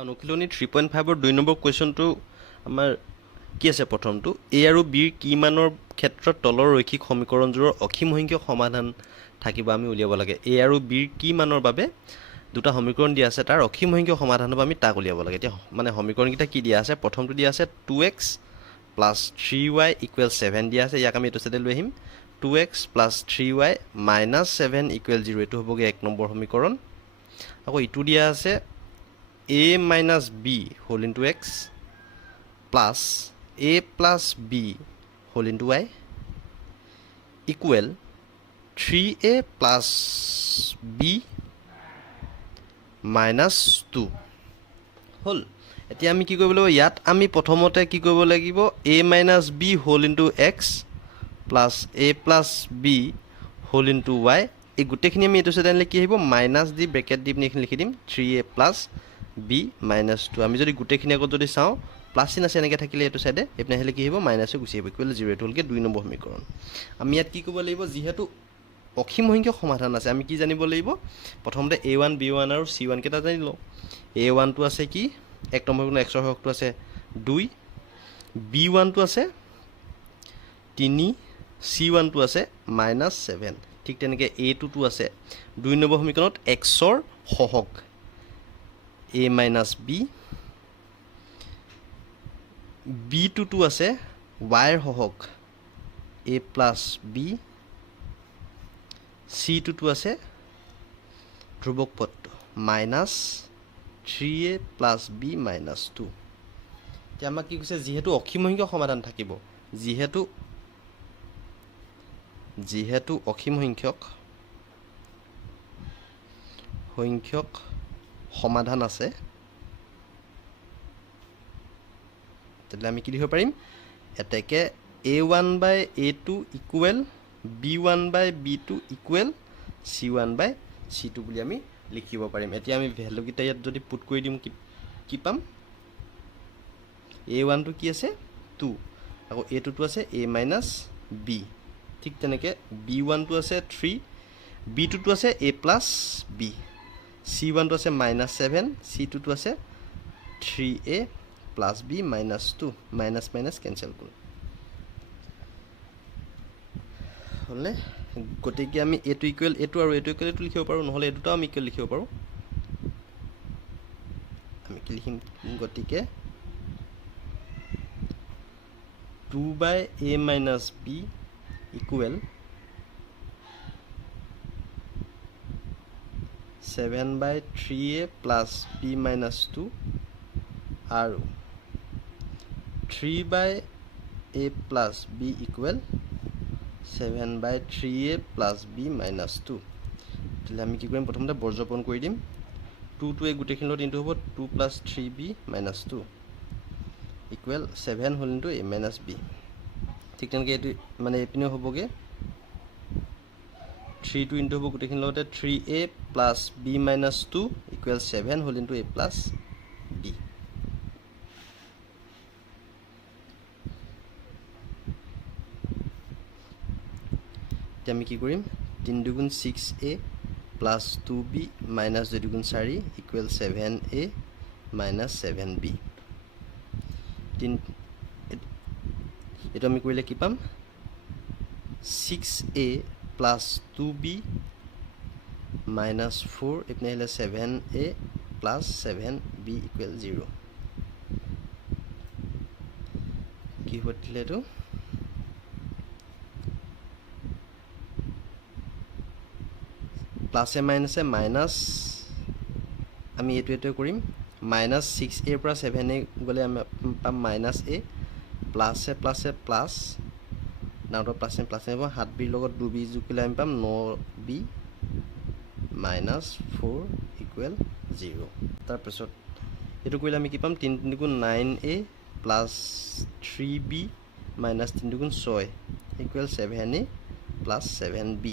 অনুশীলনী 3.5 2 নম্বৰ কুৱেশ্যনটো আমাৰ কি আছে প্ৰথমটো এ আৰু বিৰ কি মানৰ ক্ষেত্ৰত তলৰ ৰৈখিক সমীকৰণযোৰৰ অসীম সংখ্যক সমাধান থাকিব আমি উলিয়াব লাগে এ আৰু বিৰ কি মানৰ বাবে দুটা সমীকৰণ দিয়া আছে তাৰ অসীম সংখ্যক সমাধান হ'ব আমি তাক উলিয়াব লাগে এতিয়া মানে সমীকৰণকেইটা কি দিয়া আছে প্ৰথমটো দিয়া আছে 2x + 3y = 7 দিয়া আছে ইয়াক আমি এটো সাইডে লৈ আহিম 2x + 3y - 7 = 0 এটো হ'বগে এক নম্বৰ সমীকৰণ আকৌ ইটো দিয়া আছে a minus b whole into x plus a plus b whole into y equal 3a plus b minus 2 হল এতিয়া আমি কি কৰিব লাগিব ইয়াত আমি প্ৰথমতে কি কৰিব লাগিব a minus b whole into x plus a plus b whole into y এই গুটেখিনি আমি এটো সাইডে কি আহিব মাইনাস দি ব্ৰেকেট দি আমি লিখি দিম 3a plus b minus 2 আমি যদি গুটেখিনি আগত যদি চাও প্লাস চিন আছে এনেকৈ থাকিলে এটো সাইডে এপনে হলে কি হ'ব মাইনাসে গুছি আহিব ইকুৱেল 0 এটো হলকে 2 নম্বৰ সমীকৰণ আমি ইয়াত কি কৰিব লাগিব যেহেতু অসীম সংখ্যক সমাধান আছে আমি কি জানিব লাগিব প্ৰথমতে a1 b1 আৰু c1 কেটা জানি লও a1 টো আছে কি এক নম্বৰ গুণ x ৰ হকটো আছে 2 b1 টো আছে 3 c1 টো আছে -7 ঠিক তেনেকৈ a2 টো আছে 2 নম্বৰ সমীকৰণত x ৰ হক a minus b b2 টো আছে y ৰ হক a plus b c2 টো আছে ধ্ৰুবক পদটো minus 3a plus b minus 2 এতিয়া আমাক কি কৈছে যেহেতু অসীম সংখ্যক সমাধান থাকিব যেহেতু অসীম সংখ্যক সমাধান আছে তাহলে আমি কি লিখিব পাৰিম এটাকে a1 by a2 equal b1 by b2 equal c1 by c2 বুলি আমি লিখিব পাৰিম এতিয়া আমি ভ্যালু কিটা ইয়াত যদি পুট কৰি দিম কি পাম a1 টো কি আছে 2 আকৌ a2 টো আছে a minus b ঠিক তেনেকৈ b1 টো আছে 3 b2 টো আছে a plus b c1 টো আছে -7 c2 টো আছে 3a plus b minus 2 minus minus cancel কৰোঁ হলে গতিকে আমি a2 equal a2 আৰু a2 equal a2 লিখিব পাৰো নহলে a2 আমি equal লিখিব পাৰো আমি কি লিখিম গতিকে 2 by a minus b equal 7 by 3a plus b minus 2 আৰু 3 by a plus b equal 7 by 3a plus b minus 2 তাহলে আমি কি কৰিম প্ৰথমতে বৰ্জপন কৰি দিম 2 টো এই গুটেখিনি লগত ইনটু হ'ব 2 plus 3b minus 2 equal 7 whole into a minus b ঠিক তেনেকৈ এটো মানে এপিনে হ'বগে 3 to into হ'ব গুটেখিনি লগতে 3a plus b minus 2 equal 7 whole into a plus b এতিয়া আমি কি কৰিম 3 দুগুণ 6a plus 2b minus 2 দুগুণ 4 equal 7a minus 7b এটো আমি কৰিলে কি পাম 6a plus 2b minus 4 এপিনে হলে 7a plus 7b equal 0 কি হতিলে এটো প্লাস এ মাইনাস এ মাইনাস আমি এটো কৰিম minus 6a পৰা 7a গলে আমি পাম minus a plus a plus a plus নাউটো প্লাস এ হ'ব 7b লগত 2b যোগিলে আমি পাম 9b minus 4 equal 0 তাৰ পিছত এটো কৰিলে আমি কি পাম 3 দুগুণ 9a plus 3b minus 3 দুগুণ 6 equal 7a plus 7b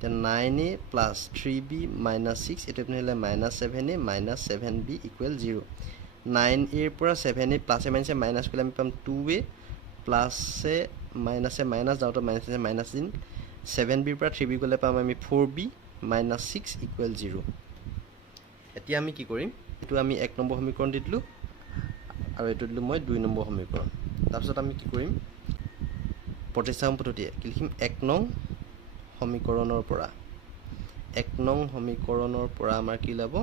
then 9a plus 3b minus 6 এটো এপিনে হলে -7a minus 7b equal 0 9a পৰা 7a plus a minus a minus কৰিলে আমি পাম 2a plus a minus a minus যাওতে minus a minus দিন 7b পৰা 3b গলে পাম আমি 4b minus 6 equal 0 এতিয়া আমি কি কৰিম এইটো আমি 1 নম্বৰ সমীকৰণ দি দিলোঁ আৰু এইটো দিলোঁ মই 2 নম্বৰ সমীকৰণ। তাৰপিছত আমি কি কৰিম, প্ৰতিস্থাপন পদ্ধতিয়ে কি লিখিম, 1 নং সমীকৰণৰ পৰা 1 নং সমীকৰণৰ পৰা আমাৰ কি ওলাব,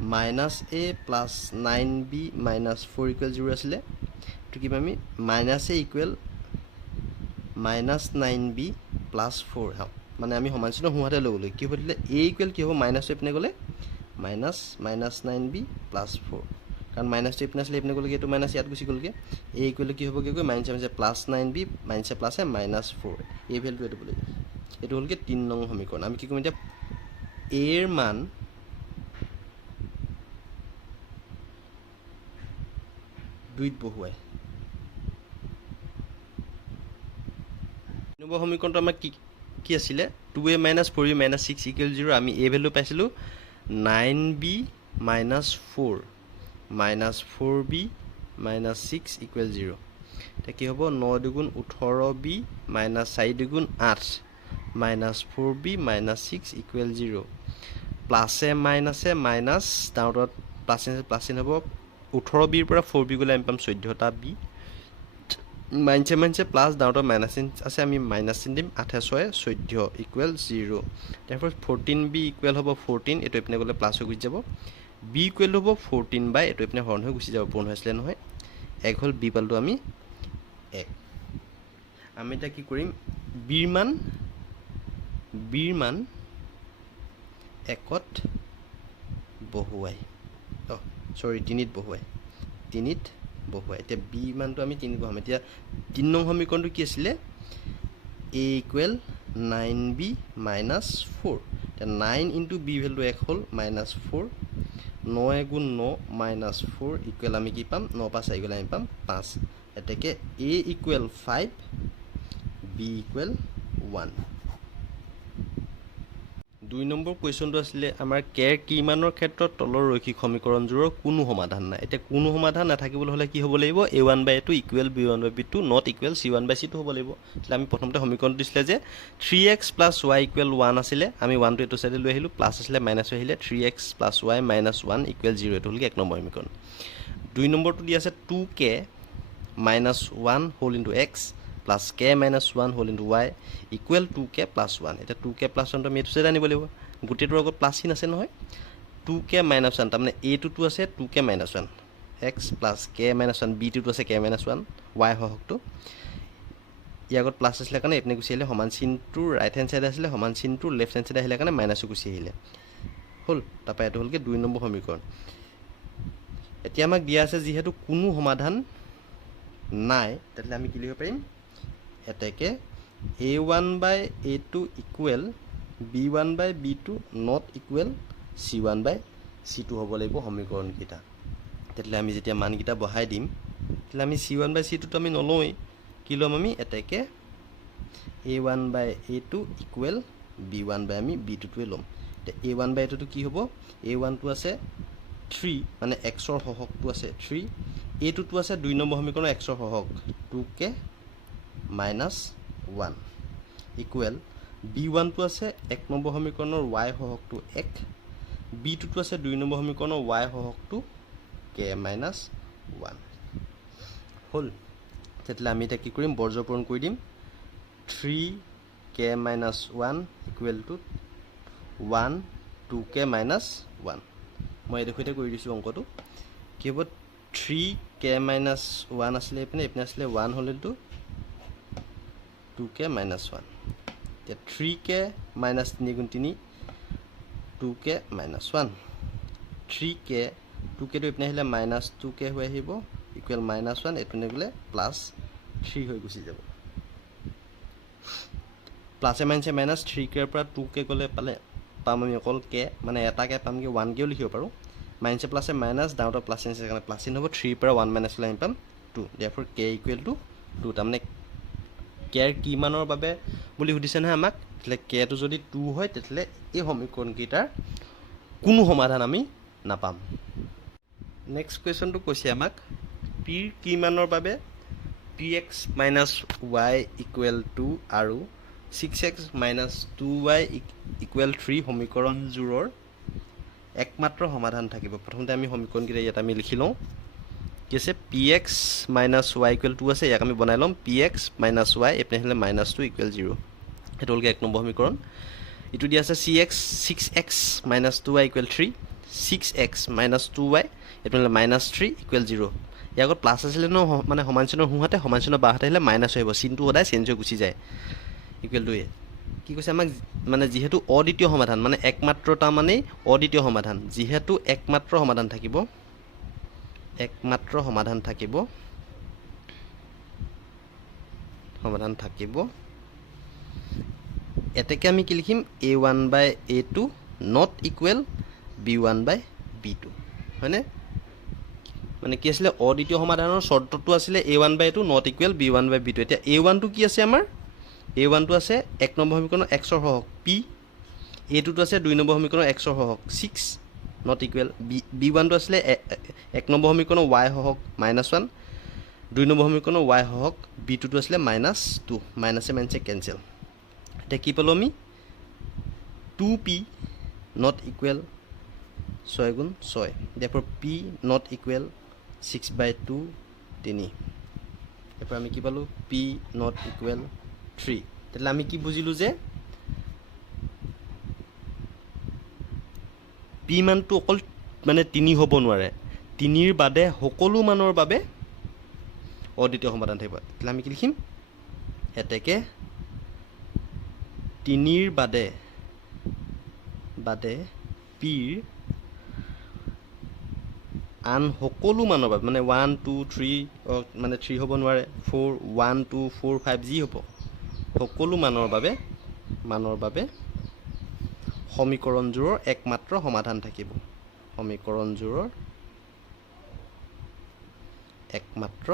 -a plus 9b minus 4 equal 0 আছিলে। এইটো কি আমি -a ইকুৱেল -9b প্লাছ 4 হওক, মানে আমি সমান চিহ্ন সোঁহাতে লৈ গ'লোঁ। কি হ'ব দিলে a ইকুৱেল কি হ'ব, মাইনাছটো এইপিনে গ'লে -9b প্লাছ 4, কাৰণ মাইনাছটো এইপিনে আছিলে এইপিনে গ'লগৈ, এইটো মাইনাছ ইয়াত গুচি গ'লগৈ। a ইকুৱেল কি হ'বগৈ, মাইনাছে প্লাছ 9b মাইনাছে প্লাছে -4, এই ভেলটো এইটো বুলি, এইটো হ'লগৈ 3 নং সমীকৰণ। আমি কি কৰিম এতিয়া, a ৰ মান দুইত বহুৱাই, নম্বৰ সমীকৰণটো আমাৰ কি আছিলে, 2a minus 4b minus 6 equal 0। আমি a ভেলু পাইছিলোঁ 9b minus 4 minus 4b minus 6 equal 0। এতিয়া কি হ'ব, 9 দুগুণ 18b মাইনাছ 4 দুগুণ 8 মাইনাছ 4b মাইনাছ 6 ইকুৱেল 0। প্লাছে মাইনাছে মাইনাছ ডাঙৰত প্লাছ চিন হ'ব, 18bৰ পৰা 4b গ'লে আমি পাম 14টা b, মাইনাছে প্লাছ ডাঙৰত মাইনাছ চিন আছে, আমি মাইনাছ চিন দিম, 8 6 14 ইকুৱেল 0। তাৰপৰা 14b ইকুৱেল হ'ব 14, এইটো এইপিনে গ'লে প্লাছ হৈ গুচি যাব। b ইকুৱেল হ'ব 14 বাই এইটো এইপিনে হৰণ হৈ গুচি যাব, পূৰণ হৈছিলে নহয়, 1 হ'ল, b পালোঁ আমি 1। আমি এতিয়া কি কৰিম, bৰ মান 1ত বহুৱাই, 3ত বহুৱাই, এতিয়া b মানটো আমি 3ত বহাম। এতিয়া 3 নং সমীকৰণটো কি আছিলে, a ইকুৱেল 9b মাইনাছ 4, এতিয়া 9 ইনটু b ভেলটো 1 হ'ল -4, 9 গুণ 9 মাইনাছ 4 ইকুৱেল আমি কি পাম, 9 পৰা 4 গ'লে আমি পাম 5। এতেকে a equal 5, b equal 1। 2 number কুৱেশ্যনটো আছিলে আমাৰ কেৰ কি মানৰ ক্ষেত্ৰত তলৰ ৰৈখিক সমীকৰণযোৰৰ কোনো সমাধান নাই। এতিয়া কোনো সমাধান নাথাকিবলৈ হ'লে কি হ'ব লাগিব, a1/a2 equal b1/b2 not equal c1/c2 হ'ব লাগিব। তেতিয়া আমি প্ৰথমতে সমীকৰণটো দিছিলে যে 3x প্লাছ y ইকুৱেল 1 আছিলে, আমি 1টো এইটো চাইডে লৈ আহিলোঁ, প্লাছ আছিলে মাইনাছ হৈ আহিলে, 3x plus y minus 1 equal 0, এইটো হ'লগৈ 1 নম্বৰ সমীকৰণ। 2 নম্বৰটো দি আছে 2k minus 1 whole into x plus k minus 1 whole into y equal 2k plus 1। এতিয়া 2k প্লাছ 1টো আমি এইটো চাইডে আনিব লাগিব, গোটেইটোৰ আগত প্লাছ চিন আছে নহয়, 2k মাইনাছ 1, তাৰমানে a2টো আছে 2k minus 1 x plus k minus 1, b2টো আছে k মাইনাছ 1 y সহগটো, ইয়াৰ আগত প্লাছ আছিলে কাৰণে এইপিনে গুচি আহিলে, সমান চিনটো ৰাইট হেণ্ড চাইডে আছিলে, সমান চিনটো লেফ্ট হেণ্ড চাইডে আহিলে কাৰণে মাইনাছো গুচি আহিলে হ'ল। তাৰপৰা এইটো হ'লগৈ 2 নম্বৰ সমীকৰণ। এতিয়া আমাক দিয়া আছে যিহেতু কোনো সমাধান নাই, তেতিয়াহ'লে আমি কি লিখিব পাৰিম, এতেকে a1/a2 equal b1/b2 not equal c1/c2 হ'ব লাগিব সমীকৰণকেইটা। তেতিয়াহ'লে আমি যেতিয়া মানকেইটা বহাই দিম, তেতিয়াহ'লে আমি c1/c2টো আমি নলওঁৱেই, কি ল'ম আমি, এতেকে a1/a2 ইকুৱেল b1/ আমি b2টোৱে ল'ম। এতিয়া a1/a2টো কি হ'ব, a1টো আছে 3, মানে xৰ সহগটো আছে 3, a2টো আছে 2 নম্বৰ সমীকৰণৰ xৰ সহগ 2k মাইনাছ 1 ইকুৱেল b1টো আছে 1 নম্বৰ সমীকৰণৰ y সহগটো 1, b2টো আছে 2 নম্বৰ সমীকৰণৰ y সহগটো k মাইনাছ 1 হ'ল। তেতিয়াহ'লে আমি এতিয়া কি কৰিম, বৰ্জপূৰণ কৰি দিম, 3k minus 1 equal to 1 2k minus 1। মই এইটো সৈতে কৰি দিছোঁ অংকটো, কি হ'ব 3k মাইনাছ 1 আছিলে এইপিনে, এইপিনে আছিলে 1 হ'ল ইনটু 2k মাইনাছ 1। এতিয়া 3k মাইনাছ 3 গুণ 3 2k মাইনাছ 1, 2kটো এইপিনে আহিলে মাইনাছ 2k হৈ আহিব ইকুৱেল মাইনাছ 1, এইপিনে গ'লে প্লাছ 3 হৈ গুচি যাব, প্লাছে মাইনাছে মাইনাছ 3kৰ পৰা 2k গ'লে পাম আমি অকল k, মানে এটাকে পামগৈ, 1kও লিখিব পাৰোঁ, মাইনাছে প্লাছে মাইনাছ ডাঙৰটো প্লাছ চিন আছে কাৰণে প্লাছ চিন হ'ব, 3 পৰা 1 মাইনাছ হ'লে আমি পাম 2, দেয়াৰফৰ k ইকুৱেল টু 2। তাৰমানে কেৰ কি মানৰ বাবে বুলি সুধিছে নহয় আমাক, তেতিয়াহ'লে কেটো যদি 2 হয় তেতিয়াহ'লে এই সমীকৰণকেইটাৰ কোনো সমাধান আমি নাপাম। নেক্সট কুৱেশ্যনটো কৈছে আমাক পিৰ কি মানৰ বাবে px মাইনাছ y ইকুৱেল 2 আৰু 6x মাইনাছ 2y ইকুৱেল 3 সমীকৰণযোৰৰ একমাত্ৰ সমাধান থাকিব প্ৰথমতে আমি সমীকৰণকেইটা ইয়াত আমি লিখি লওঁ কি আছে px minus y equal 2 আছে ইয়াক আমি বনাই ল'ম px minus y এপিনে হ'লে -2 equal 0 এটা হ'লগে 1 নম্বৰ সমীকৰণ ইটো দিয়া আছে cx 6x minus 2y equal 3 6x minus 2y এপিনে হ'লে -3 equal 0 ইয়াৰ আগত প্লাছ আছিলে ন মানে সমান চিনৰ সোঁহাতে সমান চিনৰ বাওঁহাতে আহিলে মাইনাছ আহিব চিনটো সদায় চেঞ্জ হৈ গুচি যায় ইকুৱেল টু এ কি কৈছে আমাক মানে যিহেতু অদ্বিতীয় সমাধান মানে একমাত্ৰতা মানে অদ্বিতীয় সমাধান যিহেতু একমাত্ৰ সমাধান থাকিব এতেকে আমি কি লিখিম a1/a2 not equal b1/b2 হয়নে মানে কি আছিলে অদ্বিতীয় সমাধানৰ শৰ্তটো আছিলে a1/a2 not equal b1/b2 এতিয়া a1 টো কি আছে আমাৰ a1 টো আছে 1 নম্বৰ সমীকৰণৰ x ৰ সহগ p a2 টো আছে 2 নম্বৰ সমীকৰণৰ x ৰ সহগ 6 not equal b1 টো আছিলে 1 নম্বৰ সমীকৰণৰ y সহগ -1 2 নম্বৰ সমীকৰণৰ y সহগ b2 টো আছিলে -2 মাইনাসে মাইনাসে কেনসেল এটা কি পালো আমি 2p not equal 6 গুণ 6 therefore p not equal 6/2 3 এরপর আমি কি পালো p not equal 3 তাহলে আমি কি বুঝিলু যে p মানটো অকল মানে 3 হ'ব নোৱাৰে 3 ৰ বাদে সকলো মানৰ বাবে অদ্বিতীয় সমাধান থাকিব তাহলে আমি কি লিখিম এতেকে 3 ৰ বাদে p ৰ আন সকলো মানৰ বাবে মানে 1 2 3 মানে 3 হ'ব নোৱাৰে 4 1 2 4 5 যি হ'ব সকলো মানৰ বাবে সমীকৰণজোৰৰ একমাত্ৰ সমাধান থাকিব সমীকৰণজোৰৰ একমাত্ৰ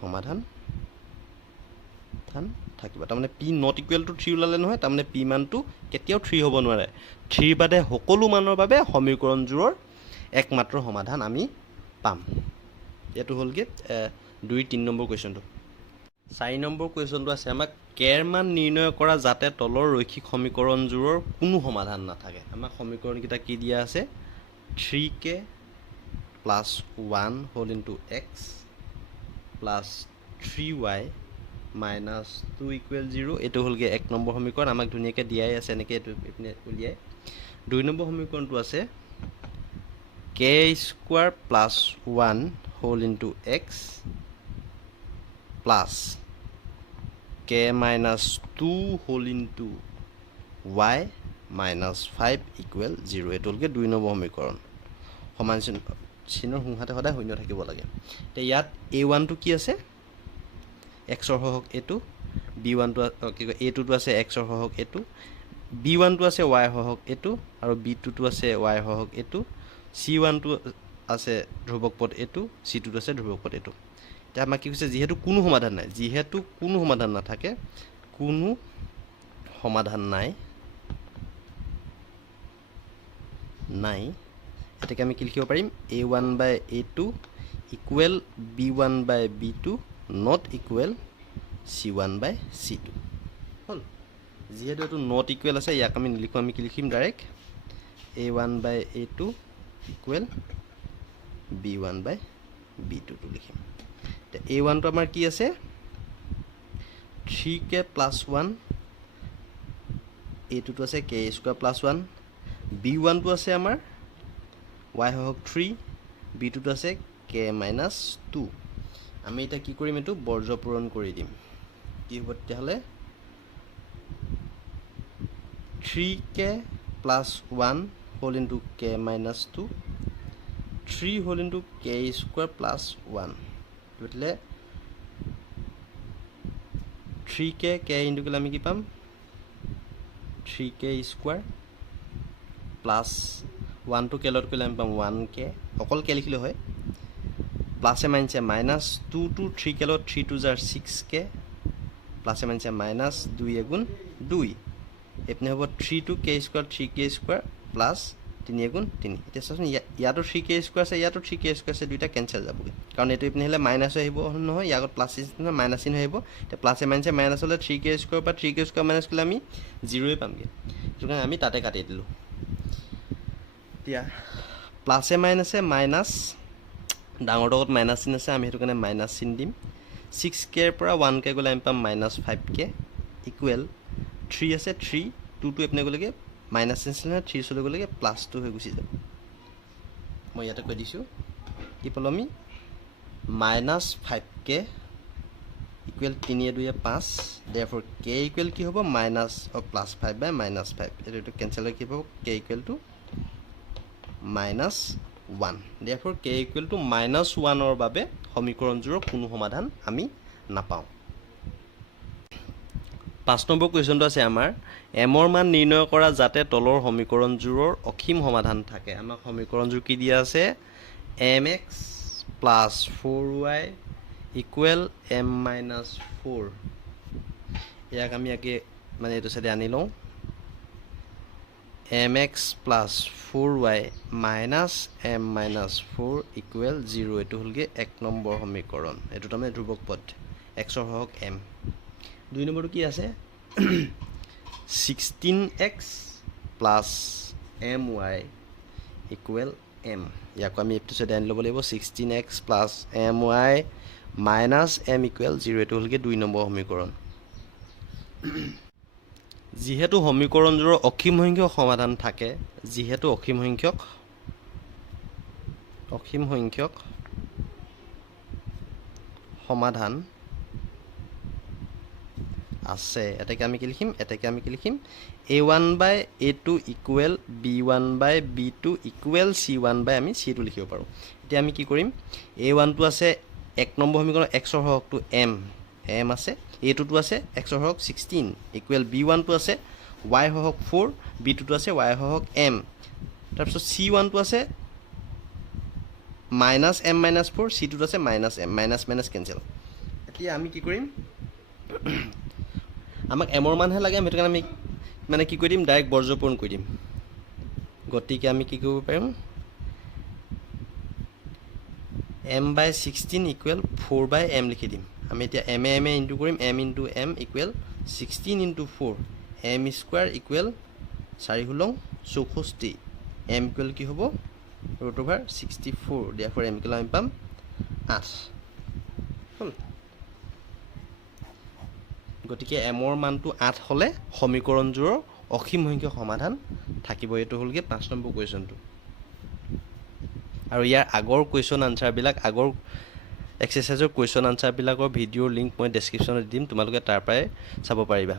সমাধান থাকিব তাৰমানে p not equal to 3 ওলালে নহয় তাৰমানে p মানটো কেতিয়াও 3 হ'ব নোৱাৰে 3 বাদে সকলো মানৰ বাবে সমীকৰণজোৰৰ একমাত্ৰ সমাধান আমি পাম এটো হলগে 2-3 নম্বৰ কোৱেশ্চনটো 4 নম্বৰ কোৱেশ্চনটো আছে আমাক কেৰ মান নিৰ্ণয় কৰা যাতে তলৰ ৰৈখিক সমীকৰণজোৰৰ কোনো সমাধান নাথাকে আমাক সমীকৰণকিটা কি দিয়া আছে 3k plus 1 whole into x plus 3y minus 2 equal 0 এটো হলগে 1 নম্বৰ সমীকৰণ আমাক ধুনিয়াকে দিয়াই আছে এনেকে এটো ইপিনে উলিয়াই 2 নম্বৰ সমীকৰণটো আছে k square plus 1 whole into x plus k minus 2 whole into y minus 5 equal 0 এটো হলগে 2 নম্বৰ সমীকৰণ সমান চিনৰ হুহাতে সদায় শূন্য থাকিব লাগে তে ইয়াত a1 টো কি আছে x ৰ সহগ এটো b1 টো কি কয় a2 টো আছে x ৰ সহগ এটো b1 টো আছে y সহগ এটো আৰু b2 টো আছে y সহগ এটো c1 টো আছে ধ্ৰুবক পদ এটো c2 টো আছে ধ্ৰুবক পদ এটো তে আমাক কি কৈছে যেহেতু কোনো সমাধান নাথাকে কোনো সমাধান নাই এটাকে আমি কি লিখিব পাৰিম a1/a2 equal b1/b2 not equal c1/c2 হল যেহেতু এটো not equal আছে ইয়াক আমি নিলিখো আমি কি লিখিম ডাইৰেক্ট a1/a2 equal b1/b2 টো লিখিম তে a1 টো আমাৰ কি আছে 3k plus 1 a2 টো আছে k square plus 1 b1 টো আছে আমাৰ y হওক 3 b2 টো আছে k minus 2 আমি এটা কি কৰিম এটো বৰ্জ্য পূৰণ কৰি দিম কি হ'ব তেহলে 3k plus 1 whole into k minus 2 3 whole into k square plus 1 એટલે 3k k into কে আমি কি পাম 3k square plus 1 to k lot কইলে আমি পাম 1k অকল k লিখিলে হয় প্লাসে মাইনাসে minus 2 to 3k lot 3 to jar 6k প্লাসে মাইনাসে minus 2 গুণ 2 এপনে হ'ব 3 to k square 3k square plus 3 গুণ 3 এটা চাচোন ইয়াটো 3k square আছে ইয়াটো 3k square আছে দুইটা ক্যান্সেল যাবগে কাৰণ এটো ইপনে হলে মাইনাস আহিব নহয় ইয়াগত প্লাস চিহ্ন মাইনাস চিহ্ন আহিব তে প্লাসে মাইনাসে মাইনাস হলে 3k square বা 3k square মাইনাস কৰিলে আমি 0 পামগে সেইটো কাৰণে আমি তাতে কাটি দিলো এতিয়া প্লাছে মাইনাছে মাইনাছ ডাঙৰ লগত মাইনাছ চিন আছে আমি সেইটো কাৰণে মাইনাছ চিন দিম 6k পৰা 1k গ'লে আমি পাম -5k ইকুৱেল 3 আছে 3 2 এপিনে গ'লেগে মাইনাছ চিন আছে 3 চলে গ'লেগে +2 হৈ গুচি যাব মই ইয়াতে কৈ দিছোঁ কি পালোঁ আমি -5k equal 3 2 5 therefore k equal কি হ'ব +5 by -5 এইটো কেনচেল হৈ কি হ'ব k equal to -1 therefore k equal to -1 ৰ বাবে সমীকৰণটোৰ কোনো সমাধান আমি নাপাওঁ 5 নম্বৰ কুৱেশ্যনটো আছে আমাৰ m ৰ মান নিৰ্ণয় কৰা যাতে তলৰ সমীকৰণটোৰ অসীম সমাধান থাকে আমাক সমীকৰণটো কি দিয়া আছে mx + 4y ইকুৱেল m-4 ইয়াক আমি আগে মানে এইটো সাইডে আনি লওঁ mx + 4y - m-4 ইকুৱেল 0 এইটো হ'লগে 1 নম্বৰ সমীকৰণ এইটো তাৰমানে ধ্ৰুৱক পদ x ৰ হওক m 2 নম্বৰটো কি আছে 16x + my ইকুৱেল m ইয়াক আমি এইটো সাইডে আনি ল'ব লাগিব 16x + my - m ইকুৱেল 0 এইটো হ'লগে 2 নম্বৰ সমীকৰণ যিহেতু সমীকৰণটোৰ অসীম সংখ্যক সমাধান থাকে যিহেতু অসীম সংখ্যক সমাধান আছে এটাকে আমি কি লিখিম a1 by a2 equal b1 by b2 equal c1 by আমি c2 লিখিব পাৰোঁ এতিয়া আমি কি কৰিম a1 টো আছে 1 নম্বৰ সমীকৰণ x ৰ হৰকটো m আছে a2 টো আছে x ৰ হৰক 16 ইকুৱেল b1 টো আছে y হৰক 4 b2 টো আছে y হৰক m তাৰপিছত c1 টো আছে -m-4 c2 টো আছে -m মাইনাছ কেনসেল এতিয়া আমি কি কৰিম আমাক m ৰ মানহে লাগে আমি সেইটো কাৰণে আমি মানে কি কৰি দিম ডাইৰেক্ট বৰ্জপূৰণ কৰি দিম গতিকে আমি কি কৰিব পাৰিম m/16 ইকুৱেল 4/m লিখি দিম আমি এতিয়া m ইনটু কৰিম m into m equal 16 into 4 m square equal 4 হুলং 64 m equal কি হ'ব √64 therefore m ইকুৱেল আমি পাম 8 হল গতিকে m ৰ মানটো 8 হলে সমীকৰণটোৰ অসীম সংখ্যক সমাধান থাকিব এইটো হ'লগে 5 নম্বৰ কুৱেশ্যনটো আৰু ইয়াৰ আগৰ কুৱেশ্যন আনসাৰ বিলাক আগৰ এক্সাৰসাইজৰ কুৱেশ্যন আনসাৰ বিলাকৰ ভিডিঅ'ৰ লিংক মই ডেসক্ৰিপচনত দিম তোমালোকে তাৰ পৰাই চাব পাৰিবা